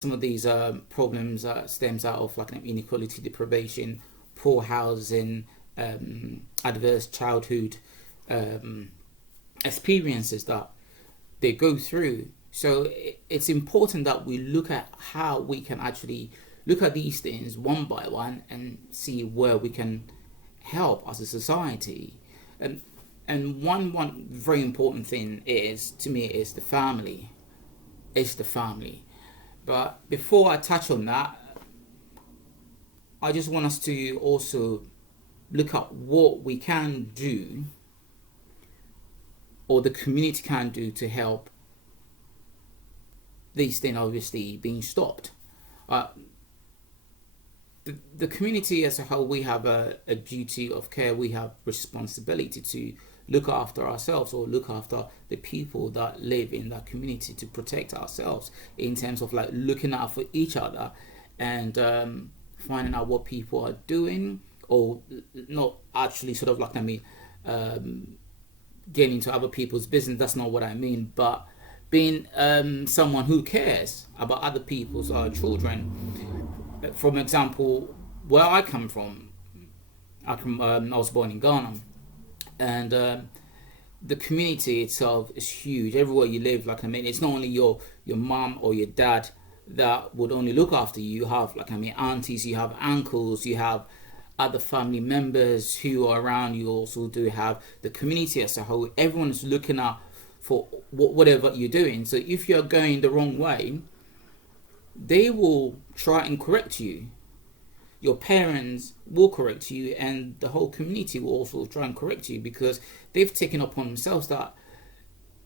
some of these problems stems out of like inequality, deprivation, poor housing, adverse childhood experiences that they go through. So it's important that we look at how we can actually look at these things one by one and see where we can help as a society. And one very important thing is, to me, is the family. It's the family. But before I touch on that, I just want us to also look at what we can do, or the community can do, to help these things obviously being stopped. Uh, the community as a whole, we have a duty of care. We have responsibility to look after ourselves, or look after the people that live in that community, to protect ourselves in terms of like looking out for each other, and finding out what people are doing, or not actually sort of like, getting into other people's business. That's not what I mean, but being someone who cares about other people's children. For example, where I come from, I was born in Ghana, and the community itself is huge. Everywhere you live, it's not only your mom or your dad that would only look after you. You have aunties, you have uncles, you have other family members who are around. You also do have the community as a whole. Everyone is looking out for whatever you're doing. So if you're going the wrong way, they will try and correct you. Your parents will correct you, and the whole community will also try and correct you, because they've taken upon themselves that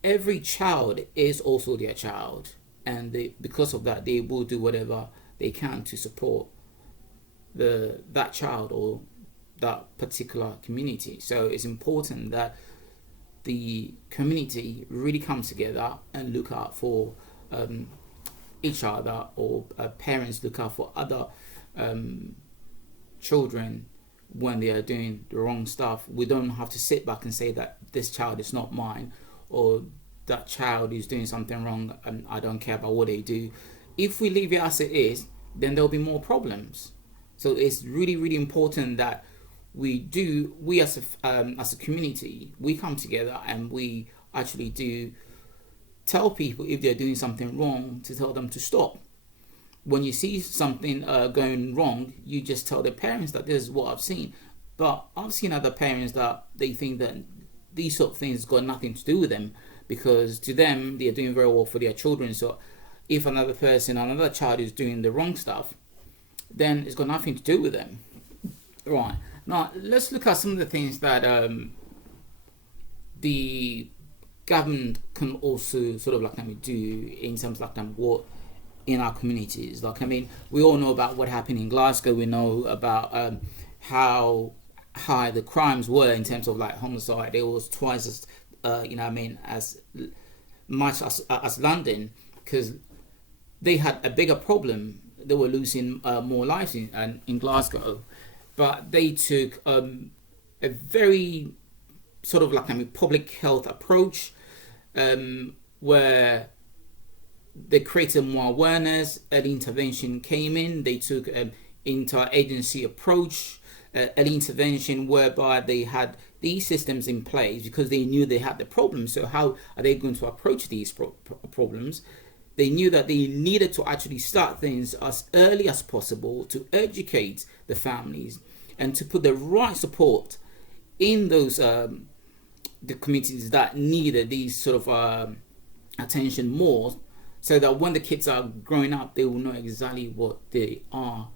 every child is also their child, and because of that, they will do whatever they can to support that child or that particular community. So it's important that the community really come together and look out for each other, or parents look out for other children when they are doing the wrong stuff. We don't have to sit back and say that this child is not mine, or that child is doing something wrong and I don't care about what they do. If we leave it as it is, then there'll be more problems. So it's really, really important that we as a community, we come together and we actually do tell people if they're doing something wrong, to tell them to stop. When you see something going wrong, you just tell the parents that this is what I've seen. But I've seen other parents that they think that these sort of things got nothing to do with them, because to them they're doing very well for their children. So if another child is doing the wrong stuff, then it's got nothing to do with them. Right. Now let's look at some of the things that the government can also sort of do in terms of what in our communities. We all know about what happened in Glasgow. We know about how high the crimes were in terms of homicide. It was twice as as much as London, because they had a bigger problem. They were losing more lives in Glasgow, but they took a very sort of public health approach, where they created more awareness. Early intervention came in. They took an inter-agency approach, early intervention, whereby they had these systems in place because they knew they had the problem. So how are they going to approach these problems? They knew that they needed to actually start things as early as possible to educate the families and to put the right support in those the communities that needed these sort of attention more, so that when the kids are growing up, they will know exactly what they are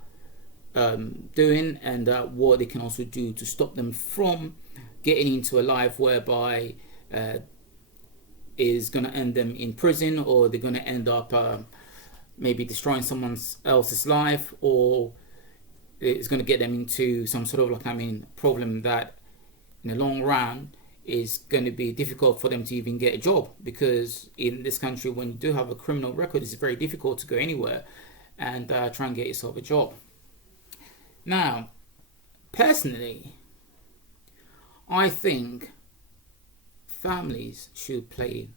doing, and what they can also do to stop them from getting into a life whereby is going to end them in prison, or they're going to end up maybe destroying someone else's life, or it's going to get them into some sort of problem that in the long run is going to be difficult for them to even get a job, because in this country, when you do have a criminal record, it's very difficult to go anywhere and try and get yourself a job. Now, personally, I think families should play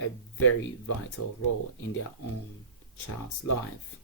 a very vital role in their own child's life.